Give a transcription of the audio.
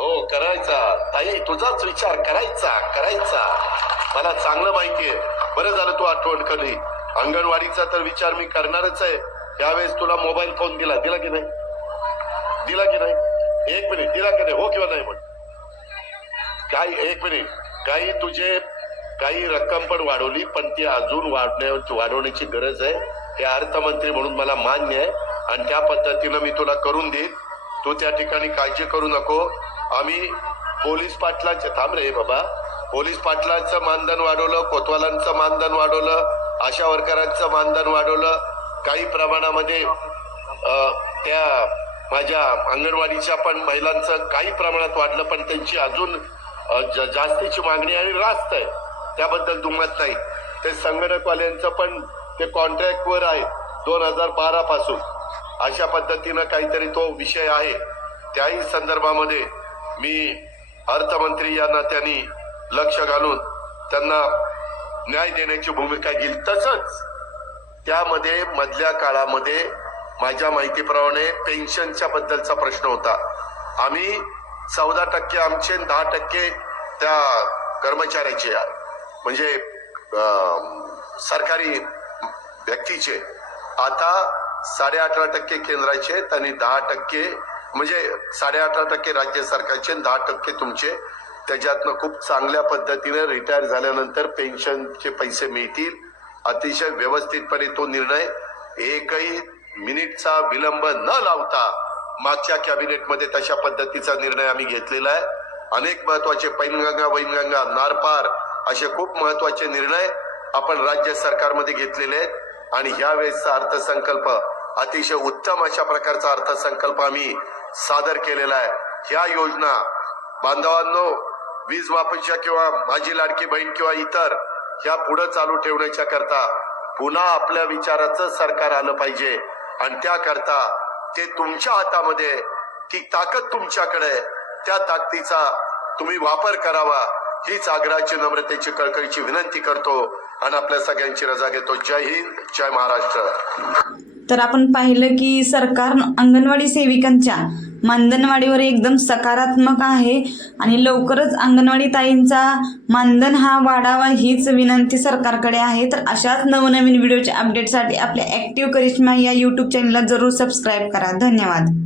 हो करायचा. ताई तुझाच विचार करायचा करायचा. मला चांगलं माहितीये बरं झालं तू आठवण केली अंगणवाडीचा तर विचार मी करणारच आहे. यावेळेस तुला मोबाईल फोन दिला. दिला की नाही? दिला की नाही? एक मिनिट दिला की नाही? हो किंवा नाही म्हण काही एक मिनिट. काही तुझे काही रक्कम पण वाढवली पण ती अजून वाढण्या वाढवण्याची गरज आहे. हे अर्थमंत्री म्हणून मला मान्य आहे. आणि त्या पद्धतीनं मी तुला करून देईन. तू त्या ठिकाणी काळजी करू नको. आम्ही पोलीस पाटलाचे थांब रे बाबा. पोलीस पाटलांचं मानधन वाढवलं कोतवालांचं मानधन वाढवलं आशा वर्करांचं मानधन वाढवलं. काही प्रमाणामध्ये त्या माझ्या अंगणवाडीच्या पण महिलांचं काही प्रमाणात वाढलं पण त्यांची अजून ज- जास्तीची मागणी आणि रास्त आहे. त्याबद्दल दुमत नाही. ते संगणकवाल्यांचं पण ते कॉन्ट्रॅक्टवर आहे दोन हजार बारा पासून अशा पद्धतीनं काहीतरी तो विषय आहे. त्याही संदर्भामध्ये मी अर्थमंत्री या नात्याने लक्ष घालून त्यांना न्याय देण्याची भूमिका घेईल. तसंच त्यामध्ये मधल्या काळामध्ये माझ्या माहितीप्रमाणे पेन्शनच्या बद्दलचा प्रश्न होता. आम्ही चौदा टक्के आमचे दहा टक्के त्या कर्मचाऱ्याचे म्हणजे सरकारी व्यक्तीचे. आता साडे अठरा टक्के केंद्राचे आणि दहा टक्के म्हणजे साडे अठरा टक्के राज्य सरकारचे दहा टक्के तुमचे त्याच्यातनं खूप चांगल्या पद्धतीने रिटायर झाल्यानंतर पेन्शनचे पैसे मिळतील. अतिशय व्यवस्थितपणे तो निर्णय एकही मिनिटचा विलंब न लावता मागच्या कॅबिनेटमध्ये तशा पद्धतीचा निर्णय आम्ही घेतलेला आहे. अनेक महत्त्वाचे पैनगंगा वैनगंगा नारपार असे खूप महत्त्वाचे निर्णय आपण राज्य सरकारमध्ये घेतलेले आहेत. आणि यावेळेसचा अर्थसंकल्प अतिशय उत्तम अशा प्रकारचा अर्थसंकल्प आम्ही सादर केलेला आहे. ह्या योजना बांधवांनो वीज वापरच्या किंवा माझी लाडकी बहीण किंवा इतर ह्या पुढे चालू ठेवण्याच्या करता पुन्हा आपल्या विचाराचं सरकार आलं पाहिजे. आणि त्याकरता ते तुमच्या हातामध्ये ती ताकद तुमच्याकडे त्या ताकदीचा तुम्ही वापर करावा. हीच आग्रहाची नम्रतेची कळकळीची विनंती करतो. आणि आपल्या सगळ्यांची रजा घेतो. जय हिंद जय महाराष्ट्र. तर आपण पाहिलं की सरकार अंगणवाडी सेविकांच्या मानधनवाढीवर एकदम सकारात्मक आहे आणि लवकरच अंगणवाडी ताईंचा मानधन हा वाढावा हीच विनंती सरकारकडे आहे. तर अशाच नवनवीन व्हिडिओच्या अपडेटसाठी आपल्या ॲक्टिव्ह करिश्मा या यूट्यूब चॅनलला जरूर सबस्क्राईब करा. धन्यवाद.